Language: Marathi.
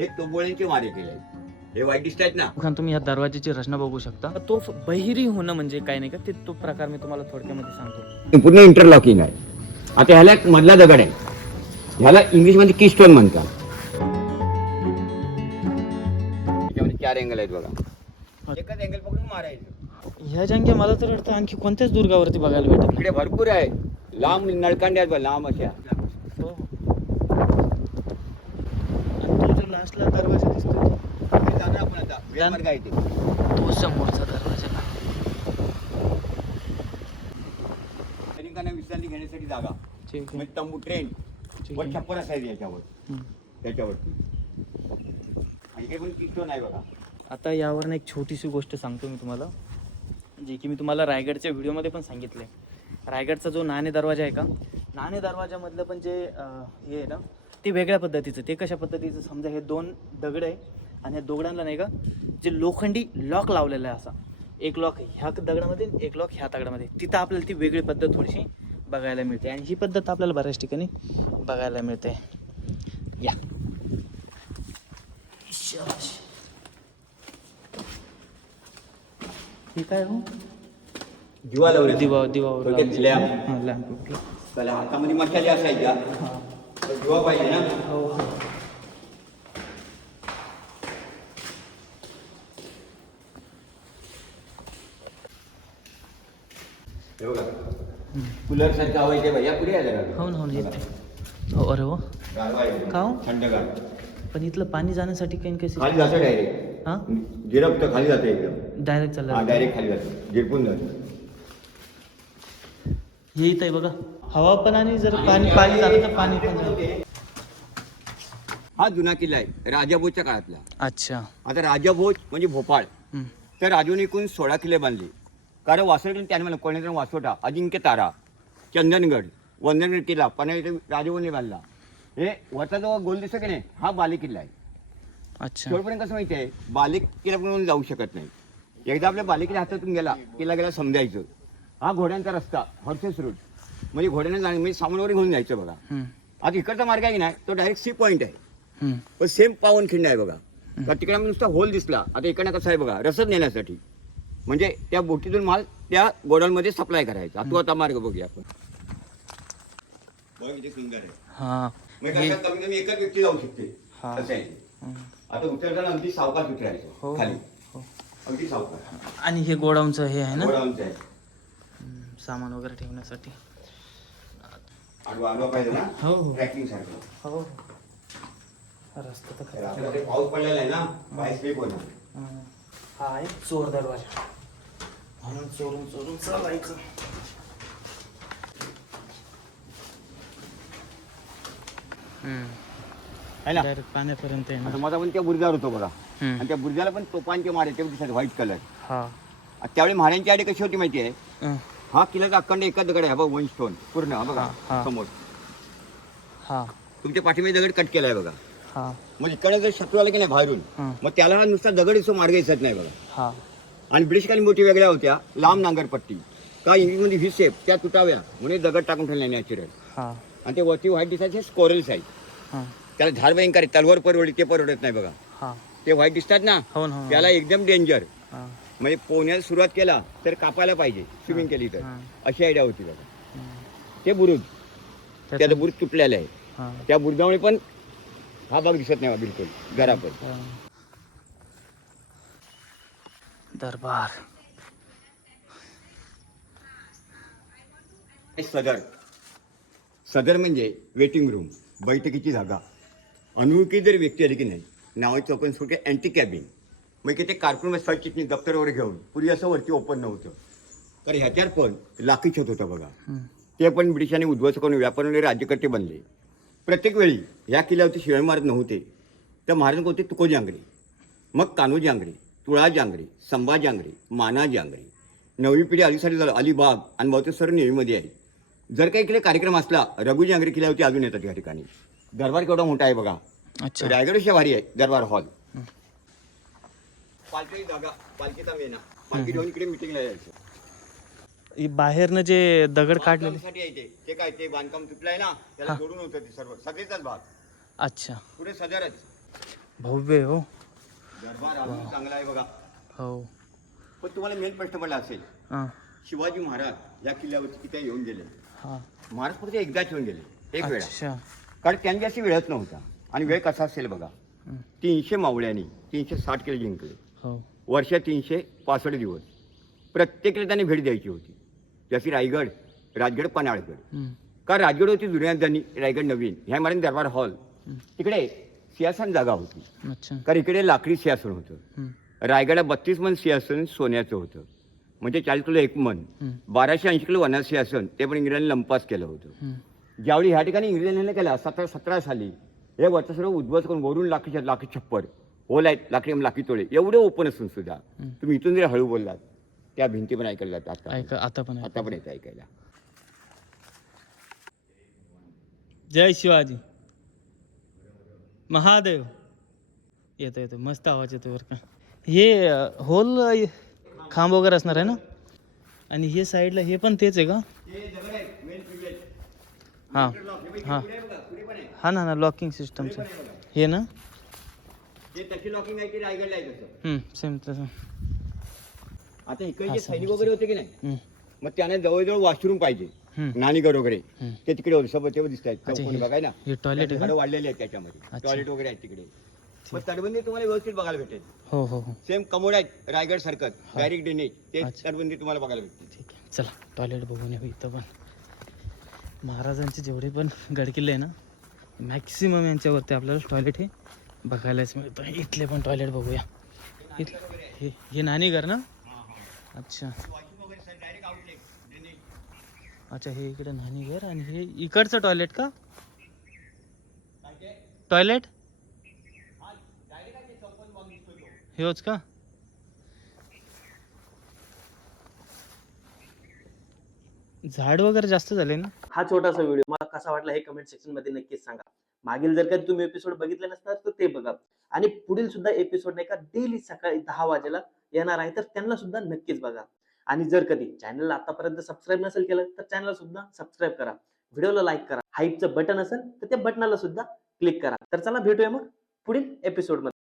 हे तोबोळ्यांचे मारे केले. हे वाईट दिसत ना. तुम्ही या दरवाजाची रचना बघू शकता. तो बहिरी होणं म्हणजे काय नाही का, ते तो प्रकार मी तुम्हाला थोडक्यामध्ये सांगतो. पूर्ण इंटरलॉकिंग आहे. आता ह्याला एक मधला दगड आहे, ह्याला इंग्लिश मध्ये कीस्टोन म्हणतात. त्याच्यामध्ये 4 अँगल आहेत बघा. एकच अँगल पकडून मारायचं. ह्या जंग्या मला तर वाटतं आणखी कोणत्याच दुर्गावरती बघायला भेटत इकडे भरपूर आहे. लांब नळकांड्या आहेत बघा, लांब अशा. हो. आणि तो जो लास्टला दरवाजा दिसतो तिथे जाणार आपण आता. वेळमार्ग आहे ते. तो समोरचा दरवाजा. सैनिकांना विश्रांती घेण्यासाठी जागा. ठीक आहे. म्हणजे तंबू, ट्रेन वर छप्पर असायचे याच्यावर, त्याच्यावरती. आणि हे पण कीस्टोन आहे बघा. आता यावरनं एक छोटीशी गोष्ट सांगतो मी तुम्हाला, जे की मी तुम्हाला रायगडच्या व्हिडिओमध्ये पण सांगितलं आहे. रायगडचा जो नाणे दरवाजा आहे का, नाणे दरवाजामधलं पण जे हे आहे ना, ते वेगळ्या पद्धतीचं. ते कशा पद्धतीचं, समजा हे 2 दगड आहे आणि ह्या दगडांना नाही का जे लोखंडी लॉक लावलेला आहे असा. एक लॉक ह्या दगडामध्ये, एक लॉक ह्या दगडामध्ये. तिथं आपल्याला ती वेगळी पद्धत थोडीशी बघायला मिळते आणि ही पद्धत आपल्याला बऱ्याच ठिकाणी बघायला मिळते. या हे काय हो, दिवा लावले. दिवा लॅम्प. त्याला हातामध्ये मशाली असायच्या, तर दिवा पाहिजे ना. हो. हे बघा, कूलर सारखं आवाज आहे. या पुढे आहे हो ना, हो ना, येते. हो. अरे हो, गारवा आहे. का हो? थंडगार. पण इथलं पाणी जाण्यासाठी काही काही खाली जातं डायरेक्ट. हां, जिरपतं खाली जातं एकदम. डायरेक्ट चाललं. डायरेक्ट खाली जातं, झिरपून जातं. हे इथं आहे बघा, हवा पण आणि जर पाणी जातं तर पाणी पण जातं. हा जुना किल्ला आहे, राजाभोजच्या काळातला. अच्छा. आता राजाभोज म्हणजे भोपाळ. तर राजूने एकूण 16 किल्ले बांधले. कारण वासोटा त्याने मला कोणीतरी वासोटा, अजिंक्य तारा, चंदनगड, वंदनगड किल्ला, पण राजभोजने बांधला. हे वरचा जो गोल दिसतो की नाही, हा बाले किल्ला आहे. अच्छा. शेवटपर्यंत कसं माहिती आहे, बाले किल्ल्यापर्यंत जाऊ शकत नाही. एकदा आपल्या बाले किल्ला हातातून गेला, किल्ला समजायचं. हा घोड्यांचा रस्ता, हॉर्सेस रूट, म्हणजे घोड्याने जाणे म्हणजे सामानावर घेऊन जायचं बघा. आता इकडचा मार्ग आहे की नाही, तो डायरेक्ट सी पॉईंट आहे. पण सेम पावनखिंड आहे बघा. तर तिकडे नुसता होल दिसला. आता इकडनं कसं आहे बघा, रसद नेण्यासाठी, म्हणजे त्या बोटीतून माल त्या गोडाऊनमध्ये सप्लाय करायचा. आता मार्ग बघूया आपण. बघ किती सुंदर आहे. हां, म्हणजे कमी कमी एकच व्यक्ती जाऊ शकते. हा. असं आहे. आता उतरताना अगदी सावकाश उतरायचं खाली, अगदी सावकाश. आणि हे गोडाऊनचं हे आहे ना, गोडाऊनचं आहे. सामान वगैरे ठेवण्यासाठी. आडवा पाहिजे ना. हो हो ट्रॅकिंग सारखं. हो. रस्ता तर खरं. आपल्याकडे पाऊस पडलेला आहे ना, पाय स्लिप होणार. हा आहे चोर दरवाजा, म्हणून चोरून चोरून चालायचं. है ना. डायरेक्ट पाण्यापर्यंत आता येणार. माझा पण त्या बुर्जावर होतो बघा. आणि त्या बुर्जाला पण तोफांचे मारे ते दिसतात, व्हाईट कलर. हा. त्यावेळी महाराजांची आडी कशी होती माहिती आहे. हं. हा किल्ल्याचा अखंड एकच दगड आहे बघा, 1 स्टोन पूर्ण. हा बघा हा. समोर हा. तुमच्या पाठीमध्ये दगड कट केलाय बघा. हा. मग इकडे जर शत्रू आला की नाही बाहेरून, मग त्याला नुसता दगड दिसतो, मार्ग दिसत नाही बघा. हा. आणि ब्रिटिशकालीन बोटी वेगळ्या होत्या, लांब नांगरपट्टी का इंग्लिशमध्ये व्ही शेप, त्या तुटाव्या म्हणून दगड टाकून ठेवले नॅचरल. हा. आणि ते वरती व्हाईट दिसायचे स्कोरल साईज. हा. त्याला धार भयंकर, तलवार परवडी ते परवडत नाही बघा. हा. ते व्हाईट दिसतात ना, हो ना. त्याला एकदम डेंजर. हा. म्हणजे पोहण्याला सुरुवात केला तर कापायला पाहिजे, स्विमिंग केली तर. अशी आयडिया होती बघा. ते बुरुज, त्याचं बुरुज तुटलेलं आहे. त्या बुरुजामुळे पण हा भाग दिसत नाही बिलकुल घरापण. दरबार. सदर, सदर म्हणजे वेटिंग रूम, बैठकीची जागा. अनोळखी जर व्यक्ती आली की नाही, नावाचं ओपन सुटे अँटी कॅबिन, म्हणजे ते कारकून सरचिटणीस दप्तर वगैरे घेऊन, पूर्वी असं वरती ओपन नव्हतं. तर ह्याच्यावर पण लाखी छत होतं बघा. ते पण ब्रिटिशांनी उद्ध्वस्त करून व्यापारी राज्यकर्ते बनले. प्रत्येक वेळी या किल्ल्यावरती शिवाजी महाराज नव्हते तर महाराज होते तुकोजी आंग्रे, मग कान्होजी आंग्रे, तुळाजी आंग्रे, संभाजी आंग्रे, मानाजी आंग्रे. नववी पिढी अलीसाठी झालं, अलिबाग आणि बहुतेक सर्व नेहमीमध्ये आहे. जर काही इकडे कार्यक्रम असला, रघुजी आंग्रे किल्ल्यावरती अजून येतात या ठिकाणी. दरबार केवढा मोठा आहे बघा. रायगडपेक्षा भारी आहे दरबार हॉल. पालखी जागा, पालखीचा मेना, पालखी घेऊन इकडे मिटिंगला जायचं. बाहेरनं जे दगड काढलेले ते काय ते बांधकाम तुटलंय ना, त्याला जोडून होतं ते सर्व सगळेचाच भाग. अच्छा. पुढे सदरच भव्य हो. दरबार अजून चांगला आहे बघा. हो. पण तुम्हाला मेन प्रश्न पडला असेल, हां शिवाजी महाराज या किल्ल्यावरती किती येऊन गेले? हां. महाराज फक्त एकदाच येऊन गेले, एक वेळा. अच्छा. कारण त्यांची अशी वेळच नव्हता. आणि वेळ कसा असेल बघा, 300 मावळ्यांनी 360 किलो जिंकले. हो. वर्ष 365 दिवस प्रत्येकाला त्यांनी भेट द्यायची होती. जशी रायगड, राजगड, पन्हाळगड. का राजगड होती जुन्या राजधानी, रायगड नवीन. ह्या मारे दरबार हॉल. तिकडे सिंहासन जागा होती. अच्छा. कारण इकडे लाकडी सिंहासन होतं. रायगडला 32 मन सिंहासन सोन्याचं होतं, म्हणजे 40 किलो 1 मन. 1280 किलो वना सिंहासन, ते पण इंग्रजांनी लंपास केलं होतं. ज्यावेळी ह्या ठिकाणी इंग्रजांनी केलं 1717 साली, हे वरचं सर्व उद्ध्वस्त करून वरून लाकडी छप्पर होल आहेत, लाकडी तोडे एवढे ओपन असून सुद्धा तुम्ही इथून जर हळू बोललात त्या भिंती पण ऐकायला जातात. आता पण येतं ऐकायला. जय शिवाजी महादेव. येतो मस्त आवाज येतो बरं का. हे होल खांब वगैरे असणार आहे ना. आणि हे साईडला हे पण तेच आहे का? हां हां हां ना लॉकिंग सिस्टमचं हे ना. लॉकिंग आहे की रायगडला आहे तसं. सेम तसं. आता इकडे जे सैनिक वगैरे होते की नाही, मग त्यांना जवळजवळ वॉशरूम पाहिजे. नाणीगड वगैरे ते तिकडे ओरसाबतेवर दिसत आहेत. बघाय ना, हे टॉयलेट वाढलेले आहेत त्याच्यामध्ये. टॉयलेट वगैरे आहेत तिकडे. मग तटबंदी तुम्हाला व्यवस्थित बघायला भेटेल. हो हो हो. सेम कमोड आहेत रायगड सारखं डायरेक्ट ड्रेनेज, ते तटबंदी तुम्हाला बघायला भेटते. ठीक आहे, चला टॉयलेट बघून येऊ. इथं पण महाराजांचे जेवढे पण गडकिल्ले आहे ना, मॅक्सिमम यांच्यावरती आपल्याला टॉयलेट हे बघायलाच मिळतं. इथले पण टॉयलेट बघूया. हे नाणीघर ना. अच्छा अच्छा, हे इकडे नाणीघर आणि हे इकडचं टॉयलेट का? टॉयलेट हेच का? झाड वगैरे जास्त झाले ना. हा छोटासा व्हिडिओ मला कसा वाटला हे कमेंट सेक्शन मध्ये नक्कीच सांगा. मागील जर कधी तुम्ही एपिसोड बघितले नसणार तर ते बघा. आणि पुढील सुद्धा एपिसोड नाही का डेली सकाळी 10 वाजेला येणार आहे, तर त्यांना सुद्धा नक्कीच बघा. आणि जर कधी चॅनलला आतापर्यंत सबस्क्राईब नसेल केलं तर चॅनलला सुद्धा सबस्क्राईब करा, व्हिडिओला लाईक करा, हाईपचं बटन असेल तर त्या बटनाला सुद्धा क्लिक करा. तर चला भेटूया मग पुढील एपिसोड मध्ये.